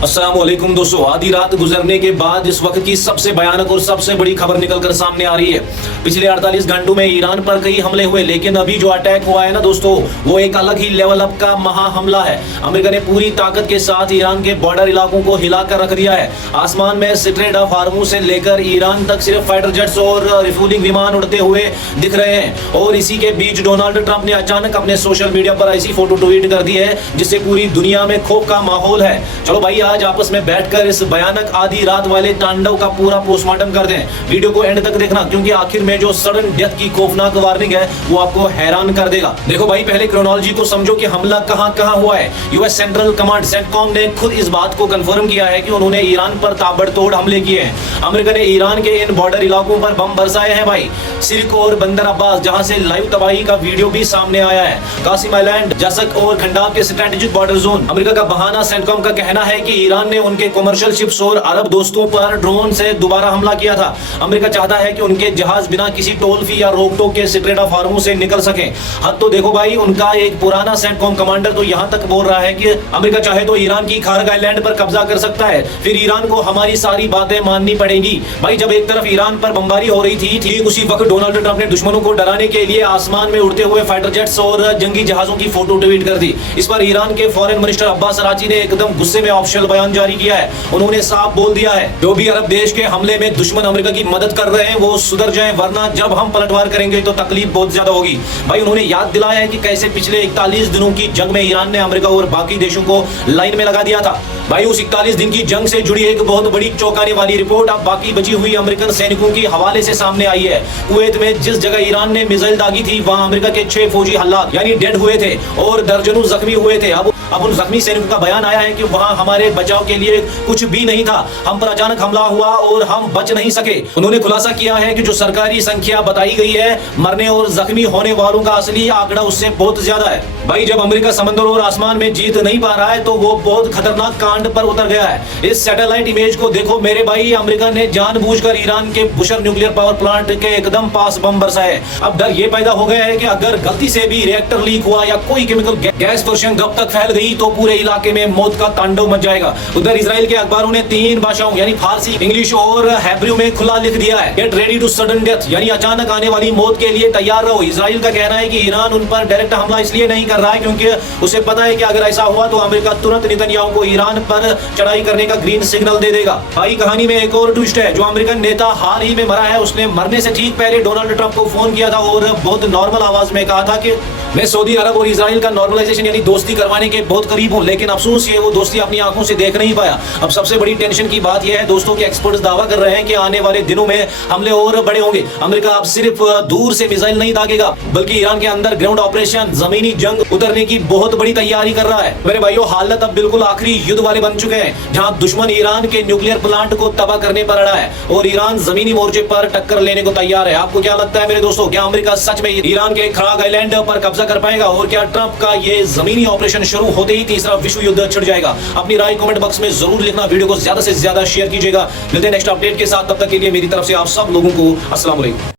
अस्सलामुअलैकुम दोस्तों, आधी रात गुजरने के बाद इस वक्त की सबसे भयानक और सबसे बड़ी खबर निकलकर सामने आ रही है। पिछले 48 घंटों में ईरान पर कई हमले हुए, लेकिन अभी जो अटैक हुआ है ना दोस्तों, वो एक अलग ही लेवल अप का महा हमला है। अमेरिका ने पूरी ताकत के साथ ईरान के बॉर्डर इलाकों को हिलाकर रख दिया है। आसमान में स्ट्रेट ऑफ हार्मूज से लेकर ईरान तक सिर्फ फाइटर जेट्स और रिफ्यूलिंग विमान उड़ते हुए दिख रहे हैं। और इसी के बीच डोनाल्ड ट्रंप ने अचानक अपने सोशल मीडिया पर ऐसी फोटो ट्वीट कर दी है जिससे पूरी दुनिया में खौफ का माहौल है। चलो भाई, आज आपस में बैठकर इस भयानक आधी रात वाले तांडव का पूरा पोस्टमार्टम कर दें। वीडियो को एंड तक देखना, क्योंकि आखिर में जो सडन डेथ की खौफनाक वार्निंग है वो आपको हैरान कर देगा। देखो भाई, पहले क्रोनोलॉजी को समझो कि हमला कहां हुआ है। यूएस सेंट्रल कमांड सेंटकॉम ने खुद इस बात को कंफर्म किया है कि उन्होंने ईरान पर ताबड़तोड़ हमले किए हैं। अमेरिका ने ईरान के इन बॉर्डर इलाकों पर बम बरसाए हैं भाई। सिर्क और बंदर अब्बास, जहां से लाइव तबाही का वीडियो भी सामने आया है। कासिम आइलैंड, जसक और खंडाब के स्ट्रेटेजिक बॉर्डर जोन। अमेरिका का बहाना सेंटकॉम का कहना है कि ईरान ने उनके कमर्शियल शिप्स और अरब दोस्तों पर ड्रोन से दोबारा हमला किया था। अमेरिका चाहता है कि उनके जहाज बिना किसी टोल फी या रोक टोक के स्ट्रेट ऑफ हार्मूज से निकल सके। हद तो देखो भाई, उनका एक पुराना सेंटकॉम कमांडर तो यहाँ तक बोल रहा है कि अमेरिका चाहे तो ईरान की खारग आइलैंड पर कब्जा कर सकता है, फिर ईरान को हमारी सारी बातें माननी पड़ेगी। भाई, जब एक तरफ ईरान पर बमबारी हो रही थी, ठीक उसी वक्त डोनाल्ड ट्रंप ने दुश्मनों को डराने के लिए आसमान में उड़ते हुए फाइटर जेट्स और जंगी जहाजों की फोटो ट्वीट कर दी। इस पर ईरान के फॉरेन मिनिस्टर अब्बास अराची ने एकदम गुस्से में ऑफिशियल बयान जारी किया है। उन्होंने साफ बोल दिया है, जो भी अरब देश के हमले में दुश्मन अमेरिका की मदद कर रहे हैं वो सुधर जाएं, वरना जब हम पलटवार करेंगे तो तकलीफ बहुत ज्यादा होगी। भाई, उन्होंने याद दिलाया है कि कैसे पिछले 41 दिनों की जंग में ईरान ने अमेरिका और बाकी देशों को लाइन में लगा दिया था। भाई, उस 41 दिन की जंग से जुड़ी एक बहुत बड़ी चौंकाने वाली रिपोर्ट अब बाकी बची हुई अमेरिकन सैनिकों की हवाले से सामने आई है। कुवैत में जिस जगह ईरान ने मिसाइल दागी थी, वहां अमेरिका के 6 फौजी हल्लाक यानी डेड हुए थे और दर्जनों जख्मी हुए थे। अब उन जख्मी सैनिकों का बयान आया है कि वहां हमारे बचाव के लिए कुछ भी नहीं था, हम पर अचानक हमला हुआ और हम बच नहीं सके। उन्होंने खुलासा किया है कि जो सरकारी संख्या बताई गई है मरने और जख्मी होने वालों का असली आंकड़ा उससे बहुत ज्यादा है। भाई, जब अमेरिका समंदर और आसमान में जीत नहीं पा रहा है तो वो बहुत खतरनाक कांड पर उतर गया है। इस सैटेलाइट इमेज को देखो मेरे भाई, अमेरिका ने जानबूझकर ईरान के बुशर न्यूक्लियर पावर प्लांट के एकदम पास बम बरसाए। अब डर ये पैदा हो गया है कि अगर गलती से भी रिएक्टर लीक हुआ या कोई केमिकल गैस पर्शन गब तक फैल गई तो पूरे इलाके में मौत का तांडव मच जाएगा। उधर इजराइल के अखबारों ने 3 भाषाओं यानी फारसी, इंग्लिश और हैब्रू में खुला लिख दिया है, get ready to sudden death, यानी अचानक आने वाली मौत के लिए तैयार रहो। इजराइल का कहना है कि ईरान उन पर डायरेक्ट हमला इसलिए नहीं कर रहा है क्योंकि उसे पता है कि अगर ऐसा हुआ तो अमेरिका तुरंत नेतन्याहू को ईरान पर चढ़ाई करने का ग्रीन सिग्नल दे देगा। भाई, कहानी में एक और ट्विस्ट है। जो अमेरिकन नेता हाल ही में मरा है, उसने मरने से ठीक पहले डोनाल्ड ट्रंप को फोन किया था और बहुत नॉर्मल आवाज में कहा था कि मैं सऊदी अरब और इजराइल का नॉर्मलाइजेशन यानी दोस्ती करवाने के बहुत करीब हूं, लेकिन अफसोस ये वो दोस्ती अपनी आंखों से देख नहीं पाया। अब सबसे बड़ी टेंशन की बात यह है दोस्तों कि एक्सपर्ट्स दावा कर रहे हैं कि आने वाले दिनों में हमले और बड़े होंगे। अमेरिका अब सिर्फ दूर से मिसाइल नहीं दागेगा, बल्कि ईरान के अंदर ग्राउंड ऑपरेशन, जमीनी जंग उतरने की बहुत बड़ी तैयारी कर रहा है। मेरे भाइयों, हालत अब बिल्कुल आखिरी युद्ध वाले बन चुके हैं, जहां दुश्मन ईरान के न्यूक्लियर प्लांट को तबाह करने पर अड़ा है और ईरान जमीनी मोर्चे पर टक्कर लेने को तैयार है। आपको क्या लगता है मेरे दोस्तों, क्या अमेरिका सच में ईरान के खराग आइलैंड पर कब्जा कर पाएगा और क्या ट्रंप का ये जमीनी ऑपरेशन शुरू होते ही तीसरा विश्व युद्ध छिड़ जाएगा? अपनी राय कमेंट बॉक्स में जरूर लिखना, वीडियो को ज्यादा से ज्यादा शेयर कीजिएगा। मिलते हैं नेक्स्ट अपडेट के साथ, तब तक के लिए मेरी तरफ से आप सब लोगों को अस्सलाम वालेकुम।